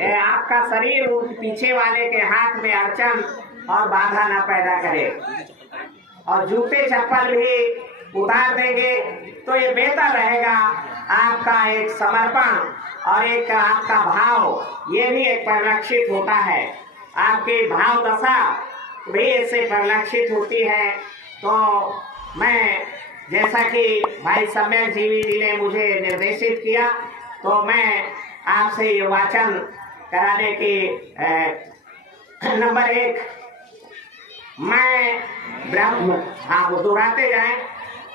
आपका शरीर उस पीछे वाले के हाथ में अड़चन और बाधा न पैदा करे। और जूते चप्पल भी उतार देंगे तो ये बेहतर रहेगा। आपका एक समर्पण और एक आपका भाव ये भी एक परिलक्षित होता है। आपकी भाव दशा भी इससे परिलक्षित होती है। तो मैं जैसा कि भाई सम्यक जीवी जी ने मुझे निर्देशित किया तो मैं आपसे ये वाचन कराने की नंबर 1 मैं ब्रह्म, हाँ वो दोहराते जाए,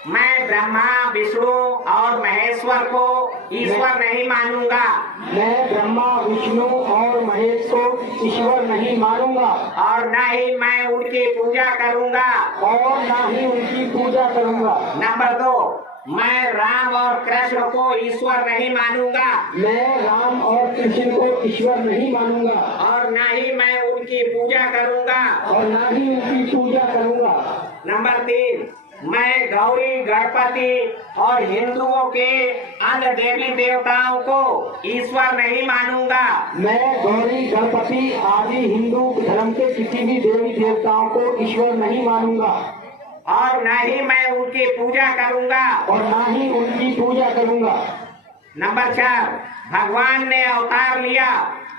मैं ब्रह्मा विष्णु और महेश्वर को ईश्वर नहीं मानूंगा। मैं ब्रह्मा विष्णु और महेश को ईश्वर नहीं मानूंगा और न ही मैं उनकी पूजा करूंगा और न ही उनकी पूजा करूंगा। नंबर 2 मैं राम और कृष्ण को ईश्वर नहीं मानूंगा। मैं राम और कृष्ण को ईश्वर नहीं मानूंगा और न ही मैं उनकी पूजा करूंगा और न ही उनकी पूजा करूंगा। नंबर 3 मैं गौरी गणपति और हिंदुओं के अन्य देवी देवताओं को ईश्वर नहीं मानूंगा। मैं गौरी गणपति आदि हिंदू धर्म के किसी भी देवी देवताओं को ईश्वर नहीं मानूंगा और न ही मैं उनकी पूजा करूंगा और न ही उनकी पूजा करूंगा। नंबर 4 भगवान ने अवतार लिया,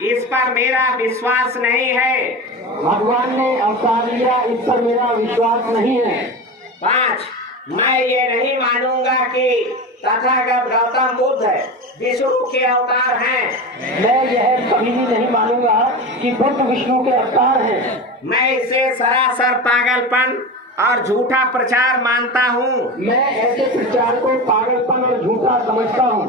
इस पर मेरा विश्वास नहीं है। भगवान ने अवतार लिया, इस पर मेरा विश्वास नहीं है। 5 मैं ये नहीं मानूंगा कि तथागत गौतम बुद्ध विष्णु के अवतार हैं। मैं यह कभी भी नहीं मानूंगा कि बुद्ध विष्णु के अवतार हैं। मैं इसे सरासर पागलपन और झूठा प्रचार मानता हूँ। मैं ऐसे प्रचार को पागलपन और झूठा समझता हूँ।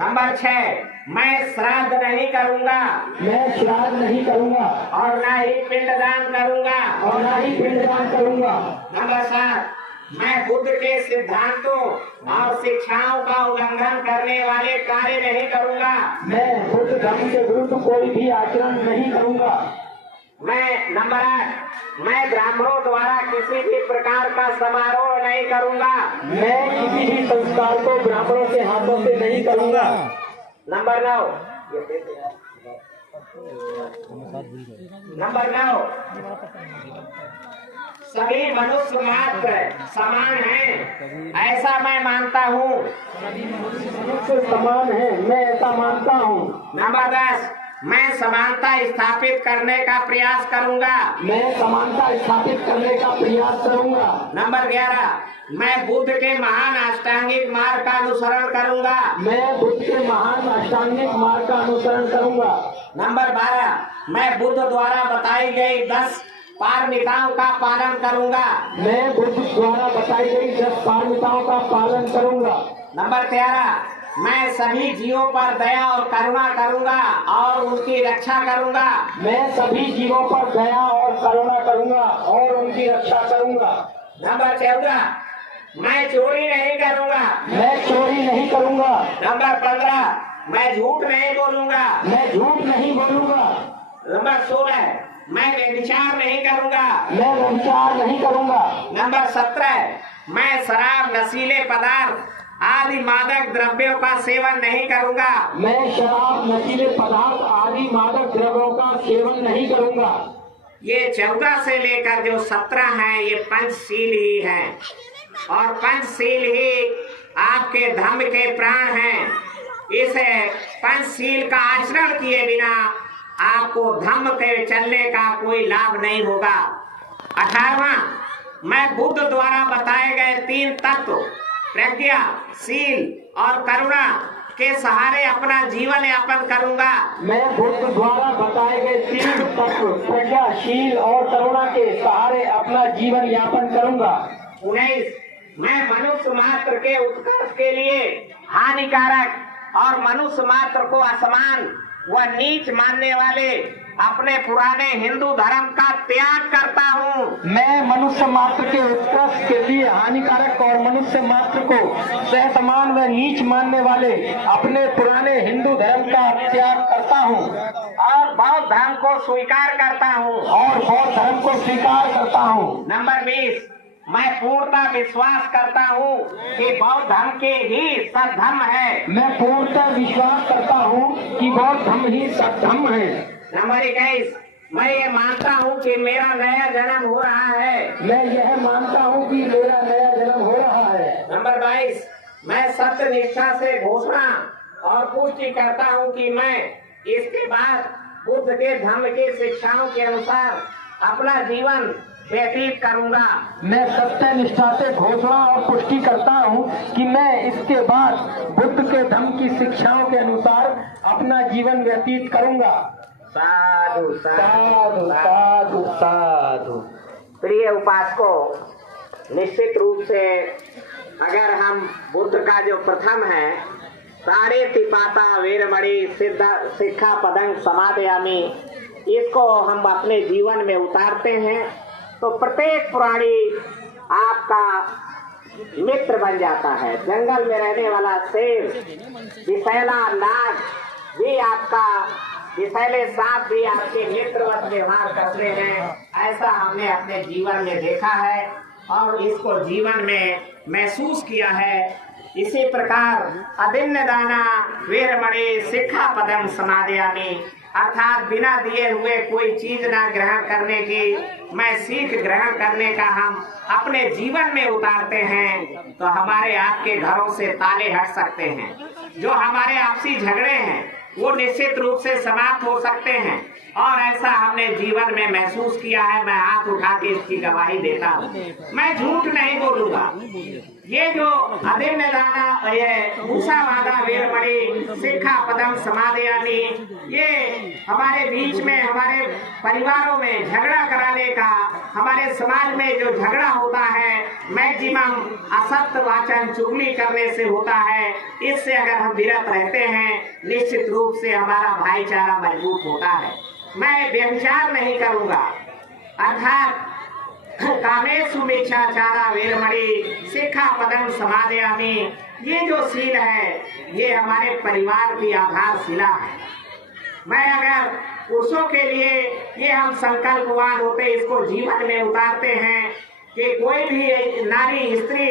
नंबर 6 मैं श्राद्ध नहीं करूंगा। मैं श्राद्ध नहीं करूंगा और न ही पिंडदान करूंगा और न ही पिंडदान करूंगा। नंबर 7 मैं बुद्ध के सिद्धांतों और शिक्षाओं का उल्लंघन करने वाले कार्य नहीं करूंगा। मैं बुद्ध धर्म के विरुद्ध कोई भी आचरण नहीं करूंगा। मैं नंबर 8 मैं ब्राह्मणों द्वारा किसी भी प्रकार का समारोह नहीं करूंगा। मैं किसी भी संस्कार को ब्राह्मणों के हाथों से नहीं करूंगा। नंबर 9 सभी मनुष्य मात्र समान हैं, ऐसा मैं मानता हूँ। मनुष्य समान है, मैं ऐसा मानता हूँ। नंबर 10 मैं समानता स्थापित करने का प्रयास करूंगा। मैं समानता स्थापित करने का प्रयास करूंगा। नंबर 11 मैं बुद्ध के महान अष्टांगिक मार्ग का अनुसरण करूंगा। मैं बुद्ध के महान अष्टांगिक मार्ग का अनुसरण करूंगा। नंबर 12 मैं बुद्ध द्वारा बताई गई 10 पारमिताओं का पालन करूंगा। मैं बुद्ध द्वारा बताई गई 10 पारमिताओं का पालन करूंगा। नंबर 13 मैं सभी जीवों पर दया और करुणा करूंगा और उनकी रक्षा करूंगा। मैं सभी जीवों पर दया और करुणा करूंगा और उनकी रक्षा करूंगा। नंबर 14 मैं चोरी नहीं करूंगा। मैं चोरी नहीं करूंगा। नंबर 15 मैं झूठ नहीं बोलूंगा। मैं झूठ नहीं बोलूंगा। नंबर 16 मैं व्यभिचार नहीं करूंगा। मैं व्यभिचार नहीं करूंगा। नंबर 17 मैं शराब, नशीले पदार्थ आदि मादक द्रव्यों का सेवन नहीं करूंगा। मैं शराब, नशीले पदार्थ आदि मादक द्रव्यों का सेवन नहीं करूंगा। ये 14 से लेकर जो 17 हैं ये पंचशील ही हैं और पंचशील ही आपके धर्म के प्राण हैं। इस पंचशील का आचरण किए बिना आपको धर्म के चलने का कोई लाभ नहीं होगा। 18वां मैं बुद्ध द्वारा बताए गए 3 तत्व प्रज्ञा, शील और करुणा के सहारे अपना जीवन यापन करूंगा। मैं बुद्ध द्वारा बताए गए 3 तत्व प्रज्ञा, शील और करुणा के सहारे अपना जीवन यापन करूंगा। 19 मैं मनुष्य मात्र के उत्कर्ष के लिए हानिकारक और मनुष्य मात्र को असमान व नीच मानने वाले अपने पुराने हिंदू धर्म का त्याग करता हूँ। मैं मनुष्य मात्र के उत्कर्ष के लिए हानिकारक और मनुष्य मात्र को सहसमान व नीच मानने वाले अपने पुराने हिंदू धर्म का त्याग करता हूँ और बौद्ध धर्म को स्वीकार करता हूँ। नंबर 20 मैं पूर्णतः विश्वास करता हूँ कि बौद्ध धर्म के ही सद्धर्म है। मैं पूर्णतः विश्वास करता हूँ कि बौद्ध धर्म ही सद्धर्म है। नंबर 21, मैं ये मानता हूँ कि मेरा नया जन्म हो रहा है। मैं यह मानता हूँ कि मेरा नया जन्म हो रहा है। नंबर 22, मैं सत्य निष्ठा से घोषणा और पुष्टि करता हूँ कि मैं इसके बाद बुद्ध के धर्म की शिक्षाओं के अनुसार अपना जीवन व्यतीत करूंगा। मैं सत्य निष्ठा से घोषणा और पुष्टि करता हूँ कि मैं इसके बाद बुद्ध के धर्म की शिक्षाओं के अनुसार अपना जीवन व्यतीत करूंगा। साधु साधु साधु साधु। प्रिय उपासकों, निश्चित रूप से अगर हम बुद्ध का जो प्रथम है तारे तिपाता वेरमणि सिद्ध शिक्षा पदंग समादयामी, इसको हम अपने जीवन में उतारते हैं तो प्रत्येक प्राणी आपका मित्र बन जाता है। जंगल में रहने वाला शेर, विषैला नाग भी आपका, विषैले सांप भी आपके मित्रवत व्यवहार करते हैं। ऐसा हमने अपने जीवन में देखा है और इसको जीवन में महसूस किया है। इसी प्रकार अदिन्य दाना वेरमणि शिक्षा पदम समादयामी, अर्थात बिना दिए हुए कोई चीज ना ग्रहण करने की मैं सीख ग्रहण करने का हम अपने जीवन में उतारते हैं तो हमारे आपके घरों से ताले हट सकते हैं। जो हमारे आपसी झगड़े हैं वो निश्चित रूप से समाप्त हो सकते हैं और ऐसा हमने जीवन में महसूस किया है। मैं हाथ उठा के इसकी गवाही देता हूँ, मैं झूठ नहीं बोलूंगा। ये जो अदिन्य दाना, ये मूसावादा वेरमणि शिक्षा पदम समादयामी, ये हमारे बीच में, हमारे परिवारों में झगड़ा कराने का, हमारे समाज में जो झगड़ा होता है मैक्सिमम असत्य वाचन चुगली करने से होता है। इससे अगर हम विरत रहते हैं निश्चित रूप से हमारा भाईचारा मजबूत होता है। मैं व्यभिचार नहीं करूंगा, अर्थात कामेषु मिच्छाचारा वेरमणि शिक्षा पदम समादयामी, ये जो सील है ये हमारे परिवार की आधारशिला है। मैं अगर पुरुषों के लिए ये हम संकल्पवान होते, इसको जीवन में उतारते हैं कि कोई भी नारी स्त्री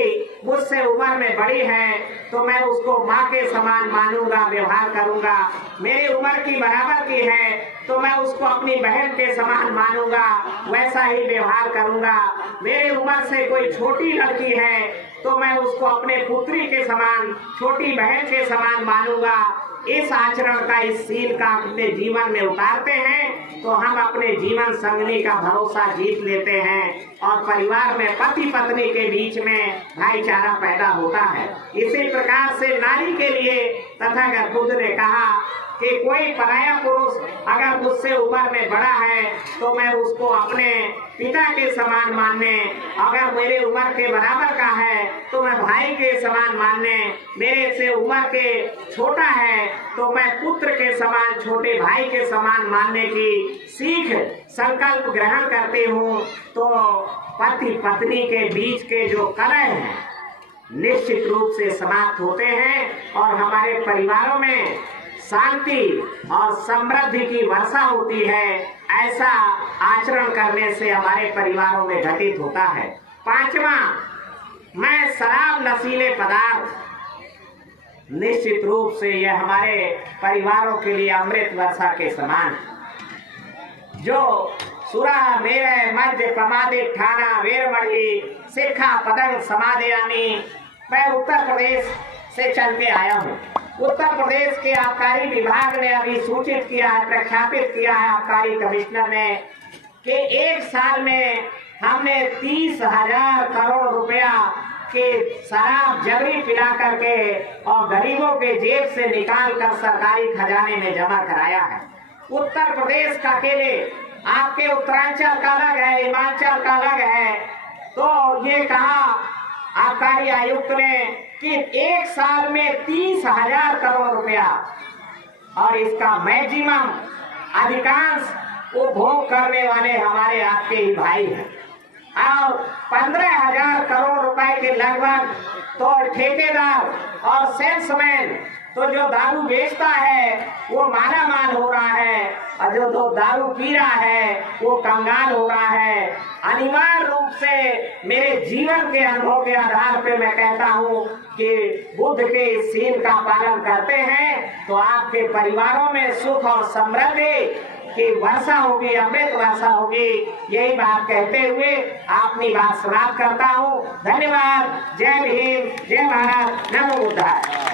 मुझसे उम्र में बड़ी है तो मैं उसको माँ के समान मानूंगा, व्यवहार करूंगा। मेरी उम्र की बराबर की है तो मैं उसको अपनी बहन के समान मानूंगा, वैसा ही व्यवहार करूंगा। मेरी उम्र से कोई छोटी लड़की है तो मैं उसको अपने पुत्री के समान, छोटी बहन के समान मानूंगा। इस आचरण का, इस सील का अपने जीवन में उतारते हैं तो हम अपने जीवन संगनी का भरोसा जीत लेते हैं और परिवार में पति पत्नी के बीच में भाईचारा पैदा होता है। इसी प्रकार से नारी के लिए तथागत बुद्ध ने कहा कि कोई पराया पुरुष अगर मुझसे उम्र में बड़ा है तो मैं उसको अपने पिता के समान मानने, अगर मेरे उम्र के बराबर का है तो मैं भाई के समान मानने, मेरे से उम्र के छोटा है तो मैं पुत्र के समान, छोटे भाई के समान मानने की सीख संकल्प ग्रहण करती हूँ तो पति पत्नी के बीच के जो कलह हैं निश्चित रूप से समाप्त होते हैं और हमारे परिवारों में शांति और समृद्धि की वर्षा होती है। ऐसा आचरण करने से हमारे परिवारों में घटित होता है। 5वां, मैं शराब नशीले पदार्थ, निश्चित रूप से यह हमारे परिवारों के लिए अमृत वर्षा के समान है। जो सुरा मेरे मध्य प्रमादित ठाना वेरमणि शिक्षा पदंग समादयामी, मैं उत्तर प्रदेश से चल के आया हूँ। उत्तर प्रदेश के आबकारी विभाग ने अभी सूचित किया है, प्रख्यापित किया है आबकारी कमिश्नर ने कि एक साल में हमने 30,000 करोड़ रुपया के शराब जबरी पिला करके और गरीबों के जेब से निकाल कर सरकारी खजाने में जमा कराया है। उत्तर प्रदेश का अकेले, आपके उत्तरांचल का अलग है, हिमाचल का अलग है। तो ये कहा आबकारी आयुक्त ने कि एक साल में 30,000 करोड़ रुपया और इसका मैक्सिमम अधिकांश उपभोग करने वाले हमारे आपके ही भाई हैं और 15,000 करोड़ रुपए के लगभग तो ठेकेदार और सेल्समैन तो जो दारू बेचता है वो मालामाल हो रहा है, और जो तो दारू पी रहा है वो कंगाल हो रहा है। अनिवार्य रूप से मेरे जीवन के अनुभव के आधार पे मैं कहता हूँ कि बुद्ध के इस सील का पालन करते हैं तो आपके परिवारों में सुख और समृद्धि की वर्षा होगी, अमृत वर्षा होगी। यही बात कहते हुए अपनी बात समाप्त करता हूँ। धन्यवाद। जय भीम, जय भारत, नमो बुद्धाय।